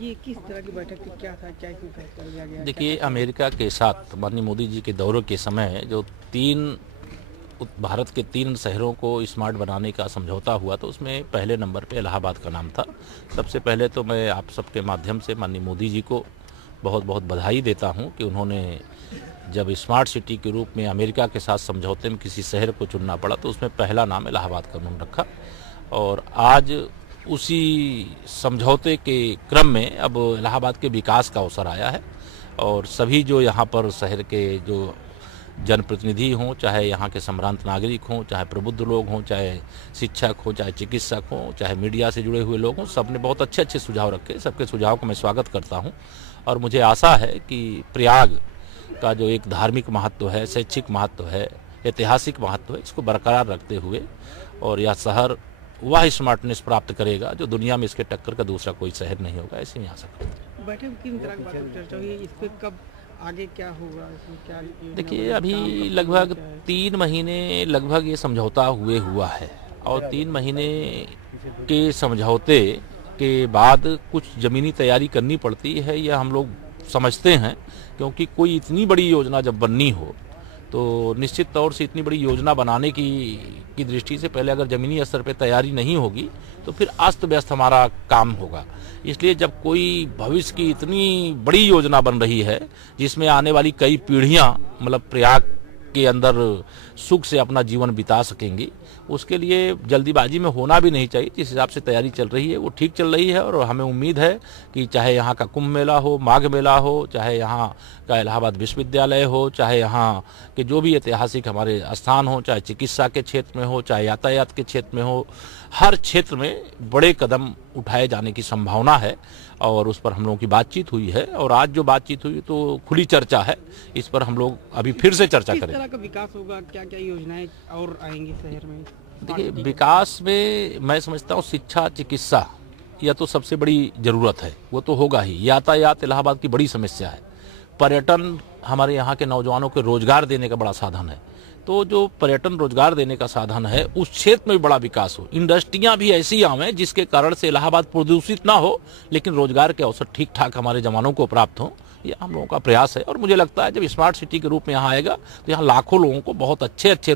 ये किस तरह की बैठक थी, क्या था, क्या इसमें फैसला लिया गया? देखिए, अमेरिका के साथ माननीय मोदी जी के दौरे के समय जो भारत के 3 शहरों को स्मार्ट बनाने का समझौता हुआ, तो उसमें पहले नंबर पे इलाहाबाद का नाम था। सबसे पहले तो मैं आप सबके माध्यम से माननीय मोदी जी को बहुत बहुत बधाई देता हूं कि उन्होंने जब स्मार्ट सिटी के रूप में अमेरिका के साथ समझौते में किसी शहर को चुनना पड़ा तो उसमें पहला नाम इलाहाबाद का उन्होंने रखा। और आज उसी समझौते के क्रम में अब इलाहाबाद के विकास का अवसर आया है और सभी जो यहाँ पर शहर के जो जनप्रतिनिधि हों, चाहे यहाँ के संभ्रांत नागरिक हों, चाहे प्रबुद्ध लोग हों, चाहे शिक्षक हों, चाहे चिकित्सक हों, चाहे मीडिया से जुड़े हुए लोग हों, सब ने बहुत अच्छे अच्छे सुझाव रखे। सबके सुझाव का मैं स्वागत करता हूँ और मुझे आशा है कि प्रयाग का जो एक धार्मिक महत्व है, शैक्षिक महत्व है, ऐतिहासिक महत्व है, इसको बरकरार रखते हुए और यह शहर वह स्मार्टनेस प्राप्त करेगा जो दुनिया में इसके टक्कर का दूसरा कोई शहर नहीं होगा, ऐसी मैं आशा करता हूँ। बैठक में किन तरह की बातों पर चर्चा हुई, इस पे कब आगे क्या होगा, इसमें क्या योजना देखिए, बनेगी, अभी काम कब शुरू लगभग होगा, क्या है? 3 महीने लगभग ये समझौता हुआ है और 3 महीने के समझौते के बाद कुछ ज़मीनी तैयारी करनी पड़ती है, यह हम लोग समझते हैं, क्योंकि कोई इतनी बड़ी योजना जब बननी हो तो निश्चित तौर से इतनी बड़ी योजना बनाने की दृष्टि से पहले अगर ज़मीनी स्तर पर तैयारी नहीं होगी तो फिर अस्त व्यस्त हमारा काम होगा। इसलिए जब कोई भविष्य की इतनी बड़ी योजना बन रही है जिसमें आने वाली कई पीढ़ियां मतलब प्रयाग के अंदर सुख से अपना जीवन बिता सकेंगी, उसके लिए जल्दीबाजी में होना भी नहीं चाहिए। जिस हिसाब से तैयारी चल रही है वो ठीक चल रही है और हमें उम्मीद है कि चाहे यहाँ का कुंभ मेला हो, माघ मेला हो, चाहे यहाँ का इलाहाबाद विश्वविद्यालय हो, चाहे यहाँ के जो भी ऐतिहासिक हमारे स्थान हो, चाहे चिकित्सा के क्षेत्र में हो, चाहे यातायात के क्षेत्र में हो, हर क्षेत्र में बड़े कदम उठाए जाने की संभावना है और उस पर हम लोगों की बातचीत हुई है। और आज जो बातचीत हुई तो खुली चर्चा है, इस पर हम लोग अभी फिर से चर्चा किस करेंगे। तरह का विकास होगा, क्या क्या योजनाएं और आएंगी शहर में? देखिए, विकास में मैं समझता हूँ शिक्षा, चिकित्सा यह तो सबसे बड़ी ज़रूरत है, वो तो होगा ही। यातायात इलाहाबाद की बड़ी समस्या है। पर्यटन हमारे यहाँ के नौजवानों को रोजगार देने का बड़ा साधन है, तो जो पर्यटन रोजगार देने का साधन है उस क्षेत्र में भी बड़ा विकास हो। इंडस्ट्रियां भी ऐसी आवें जिसके कारण से इलाहाबाद प्रदूषित ना हो, लेकिन रोजगार के अवसर ठीक ठाक हमारे जवानों को प्राप्त हों, ये हम लोगों का प्रयास है। और मुझे लगता है जब स्मार्ट सिटी के रूप में यहाँ आएगा तो यहाँ लाखों लोगों को बहुत अच्छे अच्छे